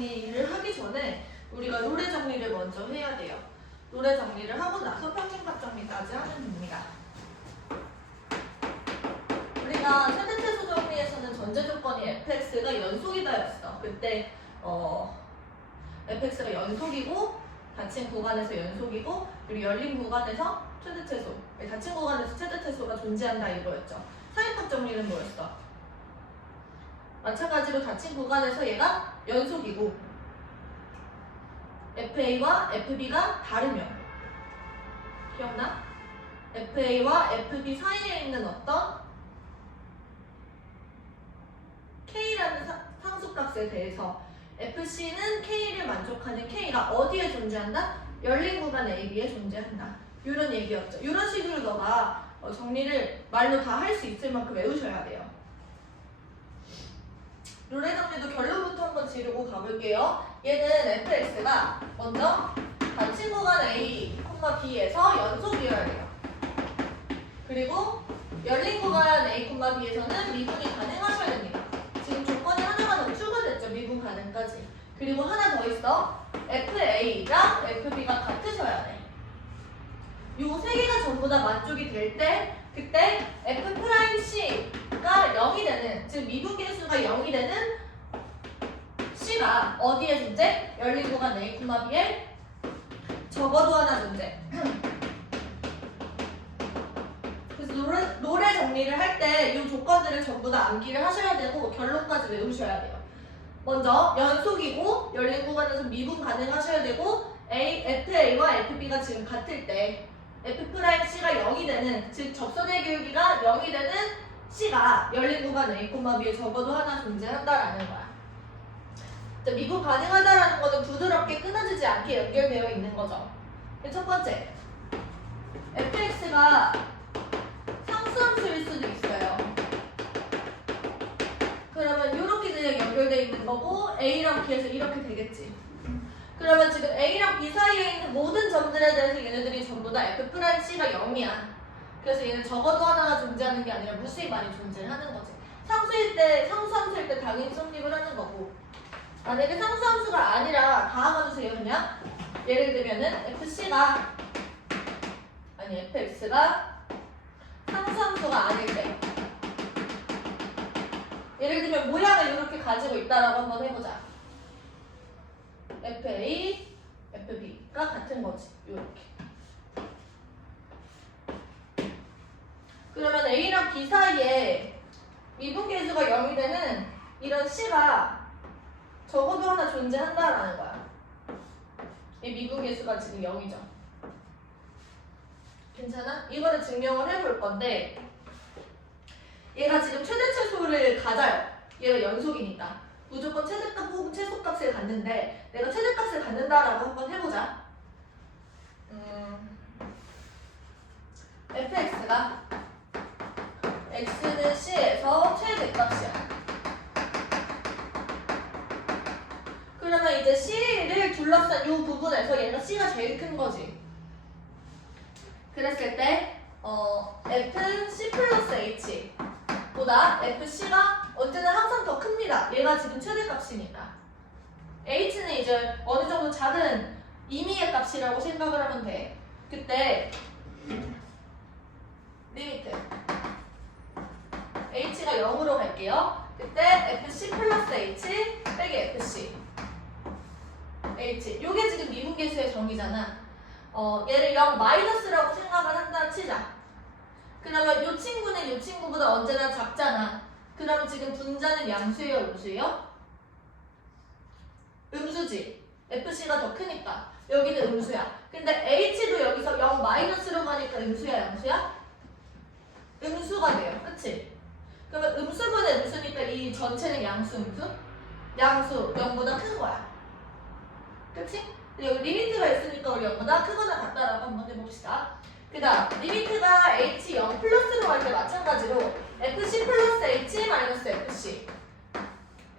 정리를 하기 전에 우리가 롤의 정리를 먼저 해야 돼요. 롤의 정리를 하고 나서 평균값 정리까지 하면 됩니다. 우리가 최대최소 정리에서는 전제 조건이 fx가 연속이다였어. 그때 fx가 연속이고 닫힌 구간에서 연속이고 그리고 열린 구간에서 최대최소, 닫힌 구간에서 최대최소가 존재한다 이거였죠. 사인값 정리는 뭐였어? 마찬가지로 닫힌 구간에서 얘가 연속이고 FA와 FB가 다르면 기억나? FA와 FB 사이에 있는 어떤 K라는 상수값에 대해서 FC는 K를 만족하는 K가 어디에 존재한다? 열린 구간 AB에 존재한다. 이런 얘기였죠. 이런 식으로 너가 정리를 말로 다 할 수 있을 만큼 외우셔야 돼요. 룰의 정리도 결론부터 한번 지르고 가볼게요. 얘는 fx가 먼저 닫힌 구간 A, B에서 연속이어야 돼요. 그리고 열린 구간 A, B에서는 미분이 가능하셔야 됩니다. 지금 조건이 하나가 더 추가됐죠. 미분 가능까지. 그리고 하나 더 있어. FA랑 FB가 같으셔야 돼. 요 세 개가 전부 다 만족이 될 때 그때 F'C가 0이 되는, 즉 미분계수가 0이 되는 C가 어디에 존재? 열린 구간 A, B에 적어도 하나 존재. 그래서 롤의 정리를 할 때 이 조건들을 전부 다 암기를 하셔야 되고 결론까지 외우셔야 돼요. 먼저 연속이고 열린 구간에서 미분 가능하셔야 되고 FA와 FB가 지금 같을 때 F'C가 0이 되는, 즉 접선의 기울기가 0이 되는 C가 열린 구간 A, B에 적어도 하나 존재한다라는 거야. 미분 가능하다라는 거는 부드럽게 끊어지지 않게 연결되어 있는 거죠. 첫 번째, fx가 상수함수일 수도 있어요. 그러면 이렇게 그냥 연결되어 있는 거고 A랑 B에서 이렇게 되겠지. 그러면 지금 A랑 B 사이에 있는 모든 점들에 대해서 얘네들이 전부 다 F'C가 0이야. 그래서 얘는 적어도 하나가 존재하는 게 아니라 무수히 많이 존재하는 거지. 상수일 때, 상수함수일 때 당연히 성립을 하는 거고, 만약에 상수함수가 아니라 가함함수예요. 그냥 예를 들면은 fx가 상수함수가 아닐 때, 예를 들면 모양을 이렇게 가지고 있다라고 한번 해보자. FA, FB가 같은 거지. 이렇게. 그러면 A랑 B 사이에 미분계수가 0이 되는 이런 C가 적어도 하나 존재한다라는 거야. 이 미분계수가 지금 0이죠. 괜찮아? 이거를 증명을 해볼 건데 얘가 지금 최대최소를 가져요. 얘가 연속이니까. 무조건 최대값 혹은 최소값을 갖는데 내가 최대값을 갖는다라고 한번 해보자. fx가 x는 c에서 최대값이야. 그러면 이제 c를 둘러싼 이 부분에서 얘가 c가 제일 큰 거지. 그랬을 때 fc 플러스 h 보다 fc가 언제나 항상 더 큽니다. 얘가 지금 최대값이니까. h는 이제 어느 정도 작은 임의의 값이라고 생각을 하면 돼. 그때 리미트 h가 0으로 갈게요. 그때 fc 플러스 h 빼기 fc h, 요게 지금 미분계수의 정의잖아. 얘를 0 마이너스라고 생각을 한다 치자. 그러면 요 친구는 요 친구보다 언제나 작잖아. 그러면 지금 분자는 양수예요, 음수예요? 음수지. fc가 더 크니까 여기는 음수야. 근데 h도 여기서 0 마이너스로 가니까 음수야, 양수야? 음수가 돼요. 그치? 그러면 음수분의 음수니까 이 전체는 양수, 음수? 양수, 0보다 큰 거야. 그치? 여기 리미트가 있으니까 우리 0보다 크거나 같다라고 한번 해봅시다. 그 다음 리미트가 h 0 플러스로 갈 때 마찬가지로 fc 플러스 h 마이너스 fc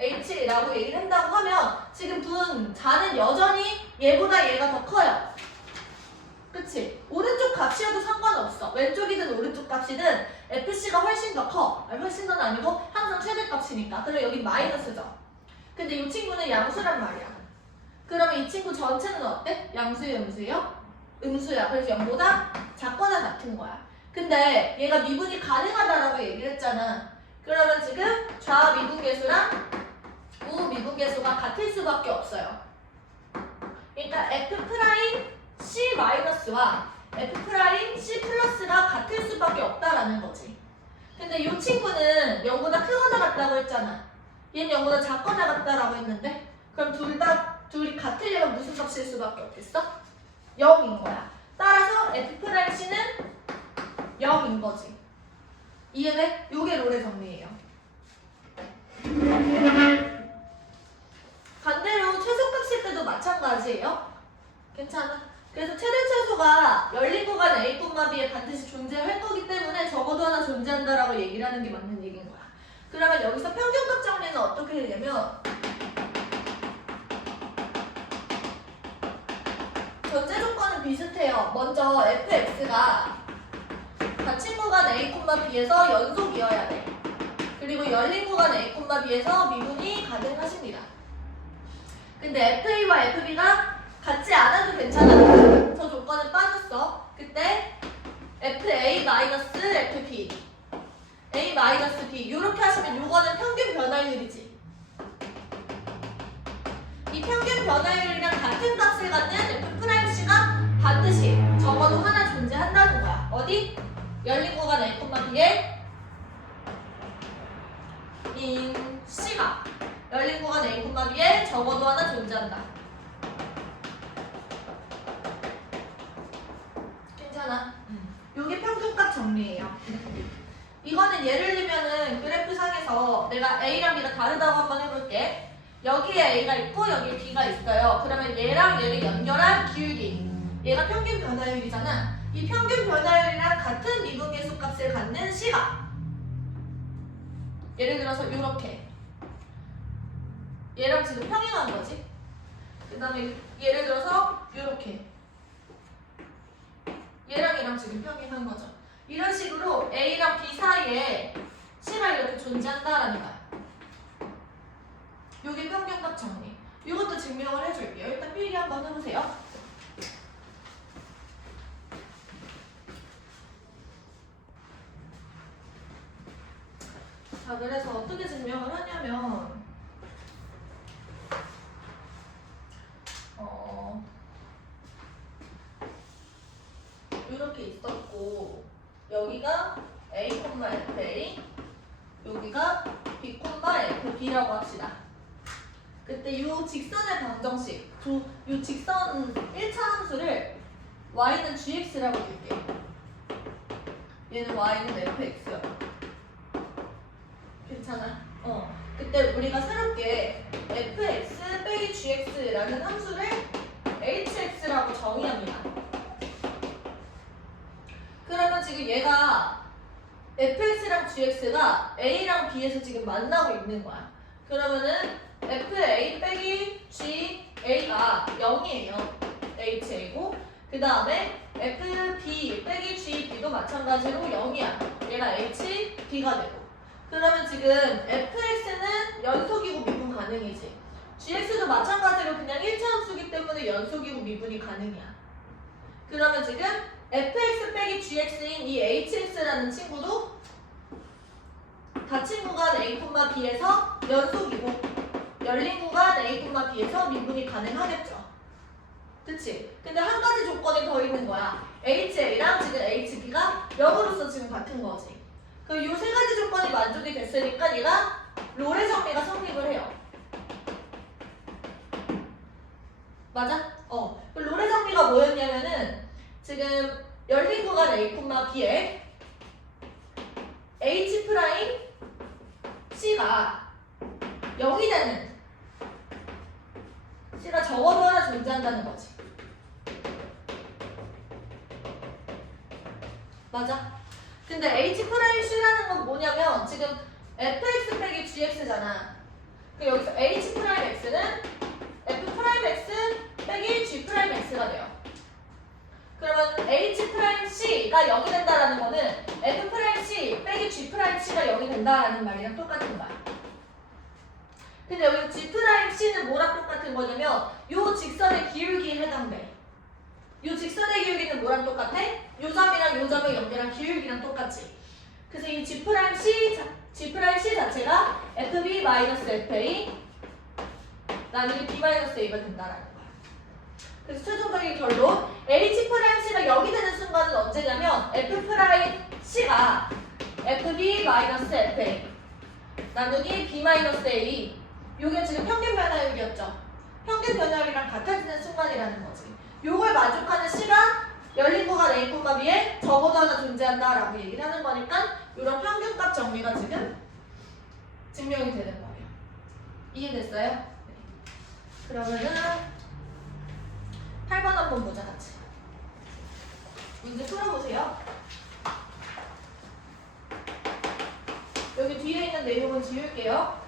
h라고 얘기를 한다고 하면 지금 분자는 여전히 얘보다 얘가 더 커요. 그치? 오른쪽 값이어도 상관없어. 왼쪽이든 오른쪽 값이든 fc가 훨씬 더 커. 훨씬 더는 아니고 항상 최대값이니까. 그럼 여기 마이너스죠. 근데 이 친구는 양수란 말이야. 그러면 이 친구 전체는 어때? 양수예요, 음수예요? 음수야. 그래서 0보다 작거나 같은 거야. 근데 얘가 미분이 가능하다라고 얘기를 했잖아. 그러면 지금 좌 미분계수랑 우 미분계수가 같을 수밖에 없어요. 그러니까 F'C-와 F'C+가 같을 수밖에 없다라는 거지. 근데 이 친구는 0보다 크거나 같다고 했잖아. 얘는 0보다 작거나 같다라고 했는데 그럼 둘이 같으려면 무슨 값일 수밖에 없겠어? 0인 거야. 따라서 F'C는 0인 거지. 이해돼? 요게 롤의 정리예요. 반대로 최소값일 때도 마찬가지예요. 괜찮아? 그래서 최대 최소가 열린 구간 A, B에 반드시 존재할 거기 때문에 적어도 하나 존재한다라고 얘기를 하는 게 맞는 얘기인 거야. 그러면 여기서 평균값 정리는 어떻게 되냐면 전제 조건은 비슷해요. 먼저 fx가 닫힌 구간 A, B에서 연속이어야 돼. 그리고 열린 구간 A, B에서 미분이 가능하십니다. 근데 FA와 FB가 같지 않아도 괜찮아. 저 조건은 빠졌어. 그때 FA-FB A-B 이렇게 하시면 요거는 평균 변화율이지. 이 평균 변화율이랑 같은 값을 갖는 F'C가 반드시 적어도 하나 존재한다는 거야. 어디? 열린 구간 A, B에 인 C가 열린 구간 A, B에 적어도 하나 존재한다. 괜찮아? 요게 평균값 정리예요. 이거는 예를 들면은 그래프상에서 내가 A랑 B가 다르다고 한번 해볼게. 여기에 A가 있고 여기에 B가 있어요. 그러면 얘랑 얘를 연결한 기울기, 얘가 평균 변화율이잖아. 이 평균 변화율이랑 같은 미분계수 값을 갖는 C가 예를 들어서 이렇게 얘랑 지금 평행한 거지. 그 다음에 예를 들어서 이렇게 얘랑 지금 평행한 거죠. 이런 식으로 A랑 B 사이에 C가 이렇게 존재한다라는 거야. 요게 평균값 정리. 이것도 증명을 해줄게요. 일단 필기 한번 해보세요. 자, 그래서 어떻게 증명을 하냐면 이렇게 있었고 여기가 A, FA 여기가 B, FB라고 합시다. 그때 이 직선의 방정식 이 직선 1차 함수를 y는 gx라고 줄게. 얘는 y는 fx야. 괜찮아? 그때 우리가 새롭게 fx 빼기 gx라는 함수를 hx라고 정의합니다. 그러면 지금 얘가 fx랑 gx가 a랑 b에서 지금 만나고 있는 거야. 그러면은 fa 빼기 ga가 0이에요. ha고 그 다음에 fb 빼기 gb도 마찬가지로 0이야. 얘가 hb가 되고. 그러면 지금 fx는 연속이고 미분 가능이지. gx도 마찬가지로 그냥 1차 함수기 때문에 연속이고 미분이 가능이야. 그러면 지금 fx 빼기 gx인 이 hx라는 친구도 닫힌 구간 A, B에서 연속이고 열린 구간 A, B에서 미분이 가능하겠죠. 그치? 근데 한 가지 조건이 더 있는 거야. HA랑 지금 HB가 0으로서 지금 같은 거지. 그럼 이 세 가지 조건이 만족이 됐으니까 얘가 롤의 정리가 성립을 해요. 맞아? 그 롤의 정리가 뭐였냐면은 지금 열린 구간 A, B에 H 프라임 C가 0이 되는 C가 적어도 하나 존재한다는 거지. 맞아? 근데 H 프라임 C라는 건 뭐냐면 지금 fx 빼기 gx잖아. 그 여기서 H 프라임 x는 f 프라임 x 빼기 g 프라임 x가 돼요. 그러면 H 프라임 C가 0이 된다라는 거는 F 프라임 C 빼기 G 프라임 C가 0이 된다라는 말이랑 똑같은 거야. 근데 여기 G'C는 뭐랑 똑같은 거냐면 요 직선의 기울기에 해당돼. 요 직선의 기울기는 뭐랑 똑같아? 요 점이랑 요 점의 연결한 기울기랑 똑같지. 그래서 이 G'C 자체가 FB-FA 나누기 B-A가 된다라는 거야. 그래서 최종적인 결론 H'C가 0이 되는 순간은 언제냐면 F'C가 FB-FA 나누기 B-A 요게 지금 평균 변화율이었죠. 평균 변화율이랑 같아지는 순간이라는 거지. 요걸 만족하는 시간 열린 구간 A 구간 B에 적어도 하나 존재한다라고 얘기를 하는 거니까 이런 평균값 정리가 지금 증명이 되는 거예요. 이해됐어요? 네. 그러면은 8번 한번 보자 같이. 문제 풀어보세요. 여기 뒤에 있는 내용은 지울게요.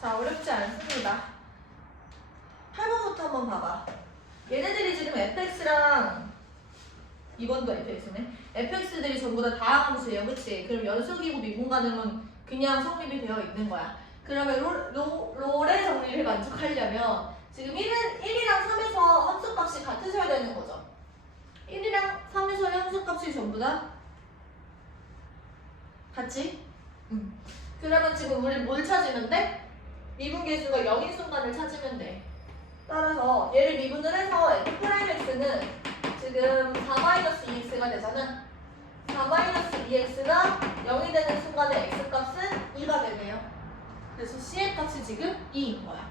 자, 어렵지 않습니다. 8번부터 한번 봐봐. 얘네들이 지금 fx랑 2번도 fx네. fx들이 전부 다 다항함수예요. 그치? 그럼 연속이고 미분 가능은 그냥 성립이 되어 있는 거야. 그러면 롤의 정리를 만족하려면 지금 1이랑 3에서 함수값이 같으셔야 되는 거죠. 1이랑 3에서의 함수값이 전부 다 같지? 그러면 지금 우리 뭘 찾으면 돼? 미분계수가 0인 순간을 찾으면 돼. 따라서 얘를 미분을 해서 F'X는 지금 4-2x가 되잖아. 4-2x가 0이 되는 순간에 x값은 2가 되네요. 그래서 c의 값이 지금 2인 거야.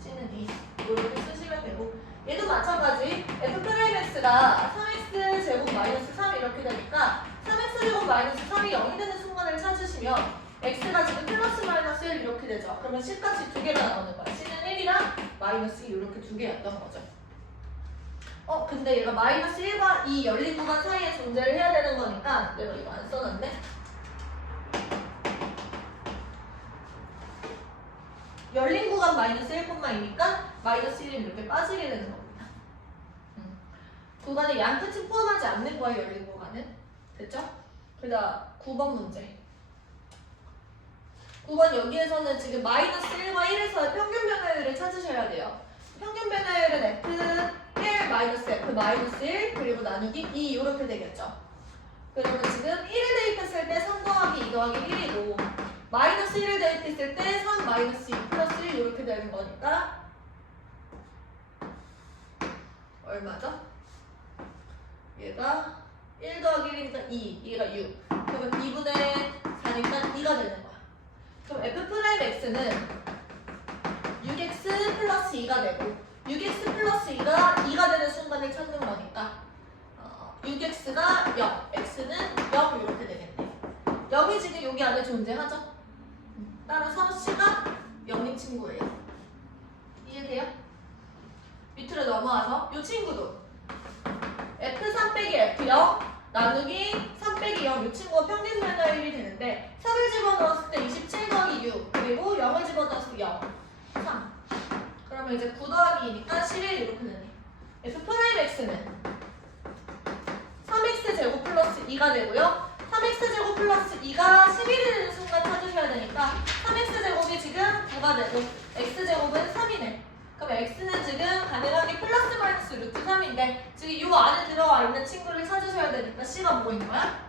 c는 2. 이렇게 쓰시면 되고 얘도 마찬가지. F'X가 3x 제곱 마이너스 3 이렇게 되니까 3x 제곱 마이너스 3이 0이 되는 순간을 찾으시면 x가 지금 플러스 마이너스 1 이렇게 되죠. 그러면 c값이 두 개가 나오는 거야. c는 1이랑 마이너스 2 이렇게 두 개였던 거죠. 근데 얘가 마이너스 1과 2 열린 구간 사이에 존재를 해야 되는 거니까 내가 이거 안 써놨네. 열린 구간 마이너스 1,2니까 마이너스 1은 이렇게 빠지게 되는 겁니다. 구간에 양 끝이 포함하지 않는 거야, 열린 구간은. 됐죠? 그다음 9번 문제. 9번 여기에서는 지금 마이너스 1과 1에서의 평균 변화율을 찾으셔야 돼요. 평균 변화율은 F1 마이너스 F 마이너스 1 그리고 나누기 2 이렇게 되겠죠. 그러면 지금 1을 대입했을 때 3 더하기 2 더하기 1이고 마이너스 1을 대입했을 때 3 마이너스 2 플러스 1 이렇게 되는 거니까 얼마죠? 얘가 1 더하기 1이니까 2, 얘가 6 그러면 2분의 4니까 2가 되는 거야. 그럼 F'X는 6x 플러스 2가 되고 6x 플러스 2가 되는 순간을 찾는 거니까 6x가 0, x는 0 이렇게 되겠네. 0이 지금 여기 안에 존재하죠? 따라서 c가 0인 친구예요. 이해돼요? 밑으로 넘어와서 이 친구도 f3 빼기 f0 나누기 3 빼기 0 이 친구가 평균 변화율이 되는데 3을 집어넣었을 때 27 더하기 6 그리고 0을 집어넣었을 때 0, 3 그러면 이제 9 더하기 2니까 11 이렇게 되네. F'X는 3x 제곱 플러스 2가 되고요. 3x 제곱 플러스 2가 11이 되는 순간 찾으셔야 되니까 3x 제곱이 지금 9가 되고 x 제곱은 3이네. 그럼 x는 지금 가능하게 플러스 마이너스 루트 3인데 지금 이 안에 들어와 있는 친구를 찾으셔야 되니까 c가 뭐인 거야?